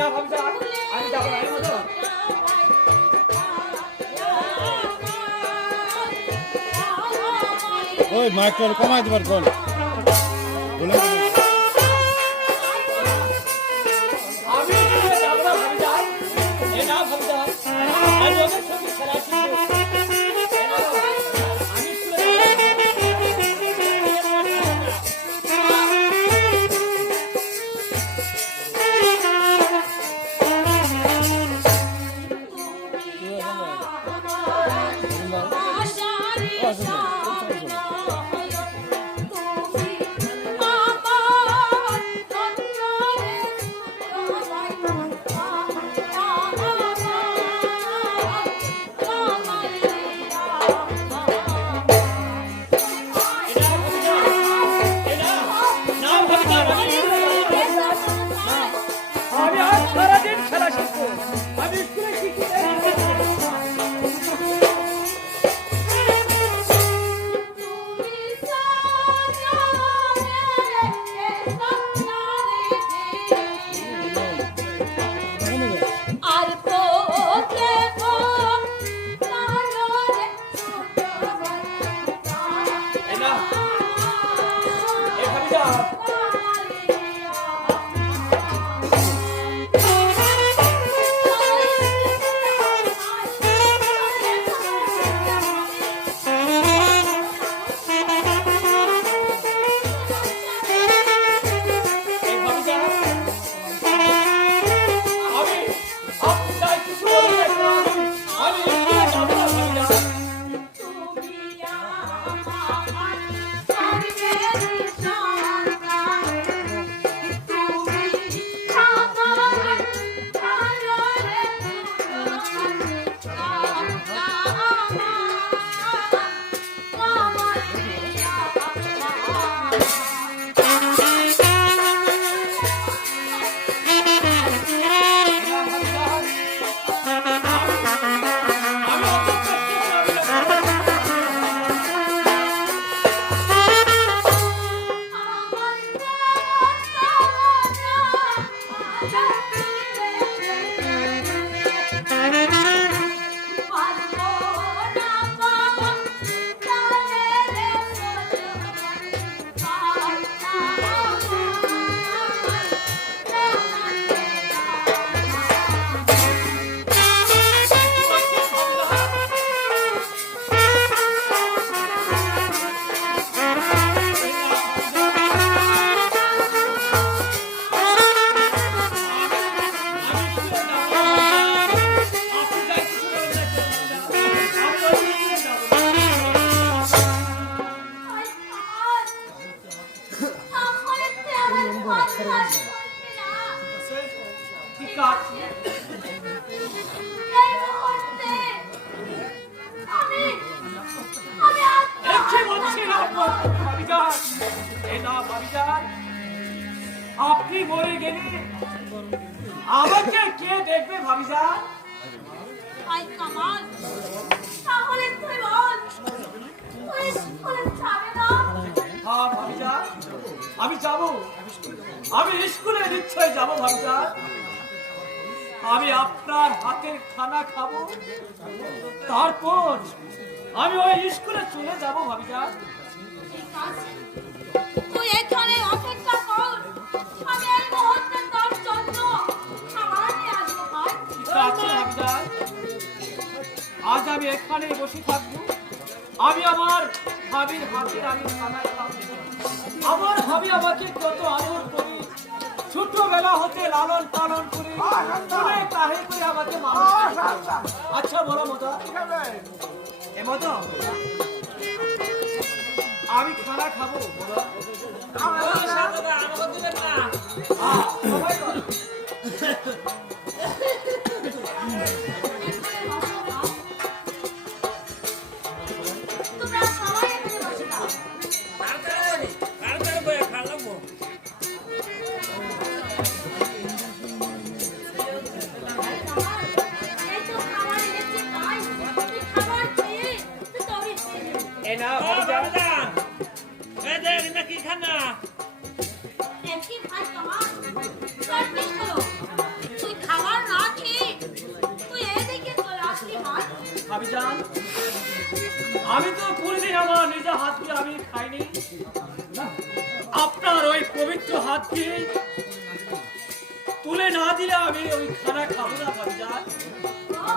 না ভাবি যা আমি যাব না এর মতো ওই মাইকটা কমাই দিবার কোন বলে আমি যাব না ভাবি যা এ না ভাবি যা আমি ওদের সঙ্গে খেলা শিখব আপনি মরে গেলে আমাকে কে দেখবে ভাবিজা আই কামাল তাহলে তুই বল তুই স্কুলে যাবে না হ্যাঁ ভাবিজা আমি যাব আমি স্কুলে নিশ্চয় যাব ভাবিজা আমি আপনার হাতের খানা খাবো তারপর আমি ওই স্কুলে চলে যাব ভাবিজা ঠিক আছে তুই এখানে অপেক্ষা কর আমি এই মুহূর্তে তোর জন্য খাবার নিয়ে আসবো ভাই ঠিক আছে ভাবিজা আজ আমি এখানে বসে থাকবো আমি আমার ভাবির হাতের আমি খানা খাবো আমার ভাবি আমাকে কত আদর করি ছোটবেলা হতে লালন পালন করে অনেক তাহে করে আমাকে মানুষ আচ্ছা বলো মতো এমতো আমি খানা খাবো বলো তোমরা সবাই এখানে বসে যাও এই তো খাবার এনেছি ভাই তুই খাবার খেয়ে তুই তবে এ না ভাবিজা একই ভাই কামাল তোর কি হলো তুই আমি তো কোনদিন আমার নিজের হাত দিয়ে আমি খাইনি। আপনার ওই পবিত্র হাত দিয়ে তুলে না দিলে আমি ওই খানা খাবো না ভাবিজান। ও,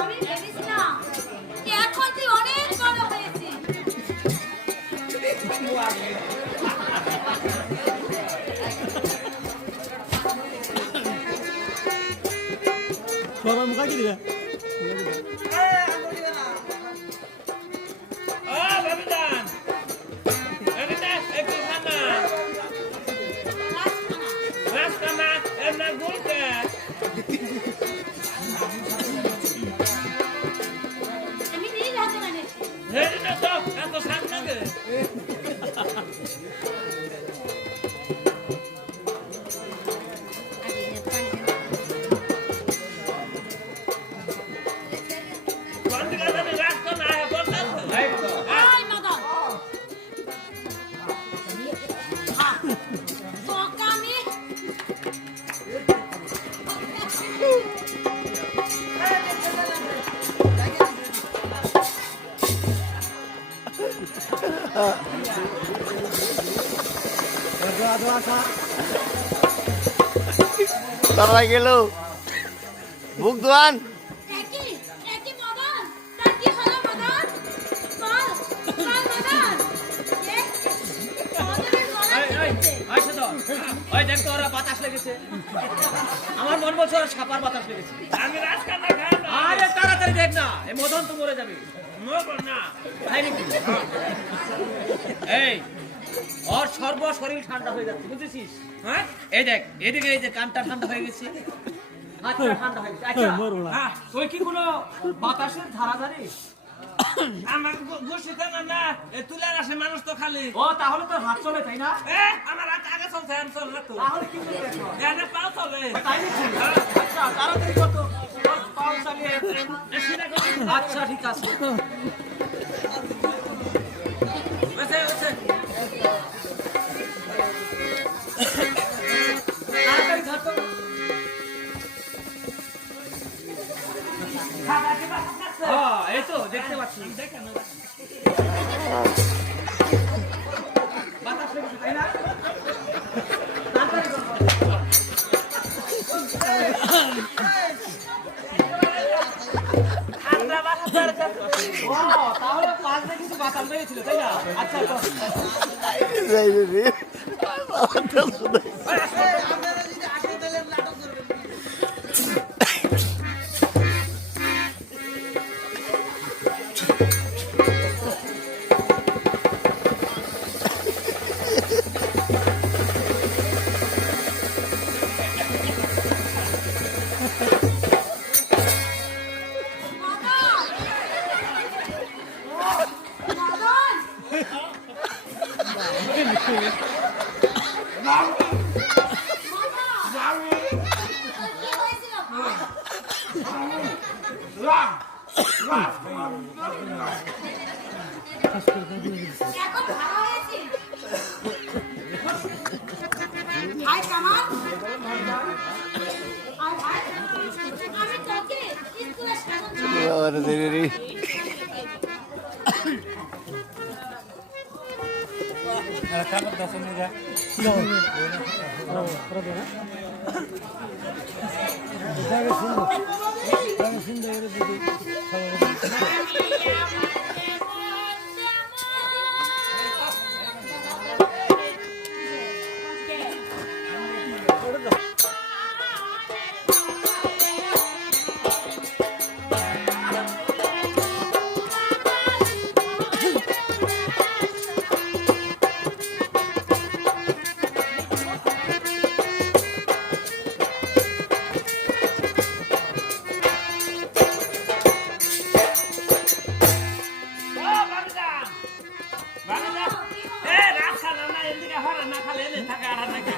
আমি ভেবেছিলাম যে এখন তুই অনেক বড় হয়েছিস। সবার মুখা কি দিবে আমি নিজ হাতে বানিয়েছি। আয় মদন। হ্যাঁ, তোকে আমি তারা গেল বুক দোয়ান একই একই মদন। তার কি হলো মদন? বল বল মদন। মদনের গলা টিপেছে। ওই দেখ তো ওরা বাতাস লেগেছে। আমার মন বলছে ওরা সাপার বাতাস লেগেছে। আরে তাড়াতাড়ি দেখ না, এই মদন তো মরে যাবে। তাই নাকি? এই ওর সর্ব শরীর ঠান্ডা হয়ে যাচ্ছে, বুঝেছিস? হ্যাঁ, এই দেখ এদিকে, এই যে কানটা ঠান্ডা হয়ে গেছে, হাতটা ঠান্ডা হয়ে গেছে। আচ্ছা, তুই কি কোনো বাতাসের ধারা জানিস? আমার গোষ্ঠীতে না তুলার আসে মানুষ তো খালি ও তাহলে তো হাত চলে, তাই না? আমার হাত আগে চলছে আমি চল না তো তাহলে কি করবে এখন? এনে পাও চলে তাই নাকি? আচ্ছা, তাড়াতাড়ি কর তো। তোর পাও চালিয়ে আচ্ছা, ঠিক আছে। বসে বসে তাড়াতাড়ি ধর তো। এই তো দেখতে পাচ্ছি। বাতাস লেগেছে, তাই না? তাড়াতাড়ি ধর। ও, তাহলে পাঁচ দিয়ে কিছু বাতাস লেগেছিল, তাই না? আচ্ছা, তো। মদন। মদন। কি হয়েছিল? এখন ভালো হয়েছিস? ভাই কামাল, আর ভাই আমি তোকে স্কুলে স্বাগত খাবার দশ মিনিট রাত খানা না এদিকে হরা না খালে এনে থাকে আর নাকি